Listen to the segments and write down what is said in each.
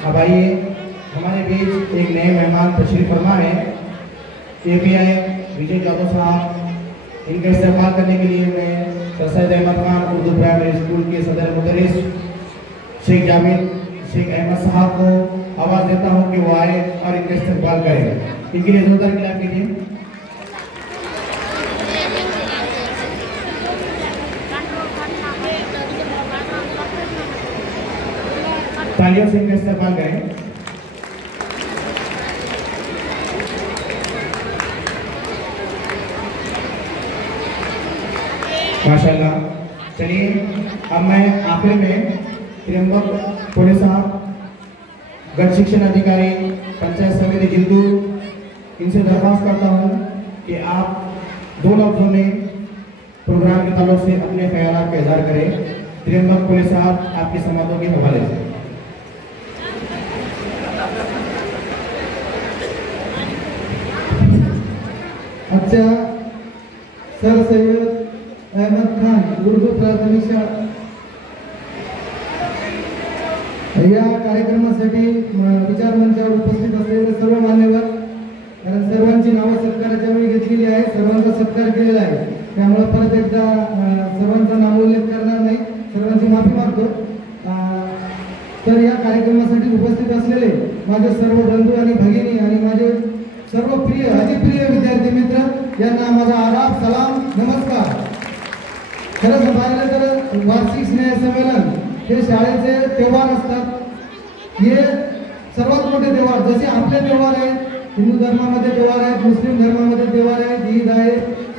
अब आइए हमारे बीच एक नए मेहमान तशरीफ फरमा है API विजय यादव साहब। इनका इस्तेमाल करने के लिए मैं sir Syed Ahmed Khan Urdu primary school के सदर मुदरिस शेख जावेद शेख अहमद साहब को आवाज़ देता हूँ कि वो आए और इनका इस्तेमाल करें। इनके लिए जोरदार क्लैप कीजिए। तालियों से इनका इस्तेमाल करें। माशाल्लाह। चलिए अब मैं आखिर में त्रियंबक पुलिस साहब, गढ़ शिक्षण अधिकारी, पंचायत समिति जिंदू, इनसे दरख्वास्त करता हूँ कि आप 2 लफ्जों में प्रोग्राम के ताल्लुक से अपने ख्यालात का इजहार करें। त्रियंबक पुलिस साहब आपकी समातों के हवाले से। अच्छा, सर सैयद अहमद खान उर्दू प्राथमिक शाळा या कार्यक्रमासाठी विचार मंचावर उपस्थित असलेले सर्व मान्यवर, कारण सर्वांची नावं सत्काराच्या वेळी घेतलेली आहे, सर्वांचा सत्कार केलेला आहे, त्यामुळे परत एकदा सर्वांचा नामोल्लेख करणार नाही, सर्वांची माफी मागतो। तर या कार्यक्रमासाठी उपस्थित असलेले माझे सर्व बंधू आणि भगिनी आणि माझे सर्व प्रिय अतिप्रिय विद्यार्थी मित्र यांना माझा आदाब, सलाम, नमस्कार। खरंच पाहिलं तर वार्षिक स्नेह संमेलन हे शाळेचे त्योहार असतात। हे सर्वात मोठे त्योहार, जसे आपले त्योहार आहेत, हिंदू धर्मामध्ये त्योहार आहेत, मुस्लिम धर्मामध्ये त्योहार आहेत, ईद आहे,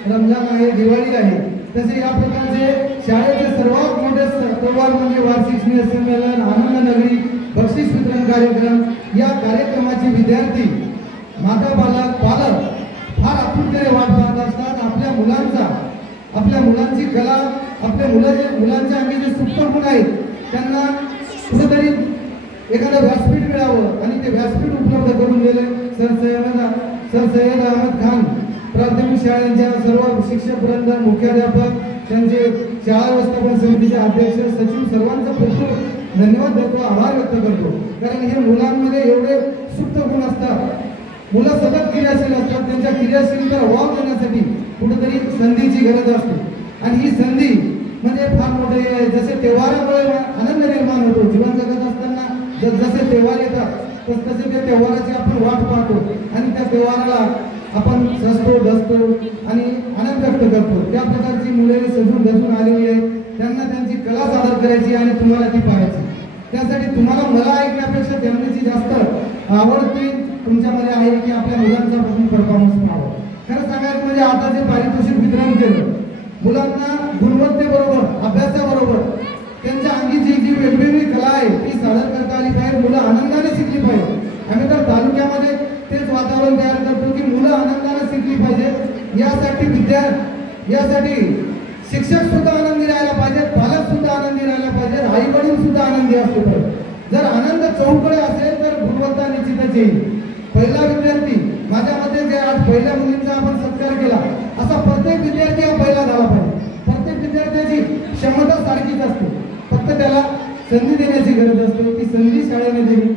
रमजान आहे, दिवाळी आहे, तसे या प्रकारचे शाळेचे सर्वात मोठे त्योहार म्हणजे वार्षिक स्नेह संमेलन, आनंद नगरी, बक्षीस वितरण कार्यक्रम। या कार्यक्रमाचे विद्यार्थी, माता पालक फार आतुरतेने वाट पाहत असतात। आपल्या मुलांची कला, आपल्या मुलांच्या अंगी जे सुप्त गुण आहेत त्यांना कुठेतरी एखादं व्यासपीठ मिळावं आणि ते व्यासपीठ उपलब्ध करून दिले सर सैयद अहमद खान प्राथमिक शाळांच्या सर्व शिक्षक वृंद, मुख्याध्यापक, त्यांचे शाळा व्यवस्थापन समितीचे अध्यक्ष, सचिव, सर्वांचा भरपूर धन्यवाद देतो, आभार व्यक्त करतो। कारण हे मुलांमध्ये एवढे सुप्त गुण असतात, मुलं सतत क्रियाशील असतात, त्यांच्या क्रियाशीलतेला वाव देण्यासाठी कुठेतरी संधीची गरज असते आणि ही संधी म्हणजे फार मोठे, जसे त्योहारामुळे आनंद निर्माण होतो, जीवन जगत असताना जसे त्योहार येतात तसे त्या त्योहाराची आपण वाट पाहतो आणि त्या त्योहाराला आपण सजतो, धजतो आणि आनंद व्यक्त करतो। त्या प्रकारची मुले सजून धजून आलेली आहे, त्यांना त्यांची कला सादर करायची आणि तुम्हाला ती पाहायची। त्यासाठी तुम्हाला मला ऐकण्यापेक्षा त्यांची जास्त आवडती तुमच्यामध्ये आहे की आपल्या मुलांचा परफॉर्मन्स पाहावा। खरं सांगायचं म्हणजे आता जे पारितोषिक वितरण केलं, मुलांना गुणवत्तेबरोबर, अभ्यासाबरोबर त्यांच्या अंगी जी वेगवेगळी कला आहे ती सादर करता आली पाहिजे, मुलं आनंदाने शिकली पाहिजे। आम्ही तर तालुक्यामध्ये तेच वातावरण तयार करतो की मुलं आनंदाने शिकली पाहिजे। यासाठी शिक्षक सुद्धा आनंदी राहायला पाहिजे, पालक सुद्धा आनंदी राहायला पाहिजे, आई वडील सुद्धा आनंदी असले पाहिजे। जर आनंद चौकडे असेल तर गुणवत्ता निश्चितच येईल। पहिला विद्यार्थी, माझ्या मते जे आज पहिल्या मुलींचा आपण सत्कार केला, असा प्रत्येक विद्यार्थी हा पहिला झाला पाहिजे। प्रत्येक विद्यार्थ्याची क्षमता सारखीच असते, फक्त त्याला संधी देण्याची गरज असते। ती संधी शाळेने दिली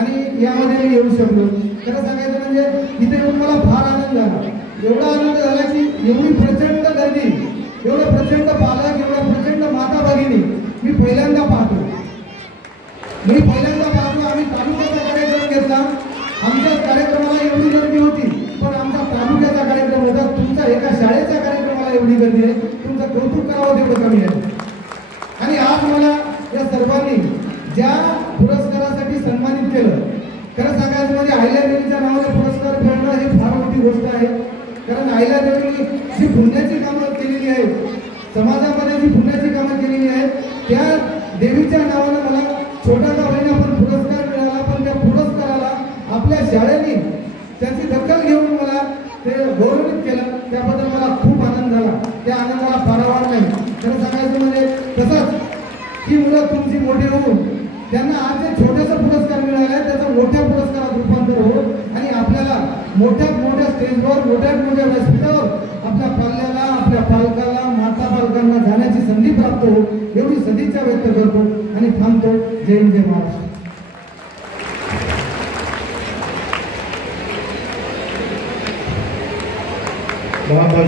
आणि यामध्ये मी येऊ शकलो। खरं सांगायचं म्हणजे इथे येऊन मला फार आनंद झाला, एवढा आनंद झाला की एवढी प्रचंड गर्दी, एवढं प्रचंड पालक, एवढं प्रचंड माता भगिनी मी पहिल्यांदा पाहतो। आम्ही तालुक्याचा कार्यक्रम घेतला, आमच्या कार्यक्रमाला एवढी गर्दी होती, पण आमचा तालुक्याचा कार्यक्रम होता, तुमचा एका शाळेच्या कार्यक्रमाला एवढी गर्दी आहे, तुमचं कौतुक करावं तेवढं कमी आहे। आणि आज मला या सर्वांनी ज्या पुरस्कारासाठी सन्मानित केलं, खरं सांगायचं म्हणजे अहिल्यादेवीच्या नावाने पुरस्कार मिळणं ही फार मोठी गोष्ट आहे। कारण अहिल्यादेवीने जी पुण्याची कामं केलेली आहेत, समाजामध्ये जी पुण्याची कामं केलेली आहेत, त्या देवीच्या नावानं मला छोटा का होईना पण पुरस्कार मिळाला, पण त्या पुरस्काराला आपल्या शाळेने त्याची दखल घेऊन मला ते गौरवित केलं, त्याबद्दल मला खूप आनंद झाला। त्या आनंदाला पारावार नाही। खरं सांगायचं म्हणजे तसंच ही मुलं तुमची मोठी होऊन त्यांना आज जे छोट्यासा पुरस्कार मिळाला आहे त्याचा मोठ्या पुरस्कारात रूपांतर हो आणि आपल्याला मोठ्यात मोठ्या स्टेजवर, मोठ्यात मोठ्या व्यासपीठावर आपल्या पाल्याला, आपल्या पालकाला, माता पालकांना जाण्याची संधी प्राप्त हो, एवढी सदिच्छा व्यक्त करतो आणि थांबतो। जय हिंद, जय महाराष्ट्र। बहुत बहुत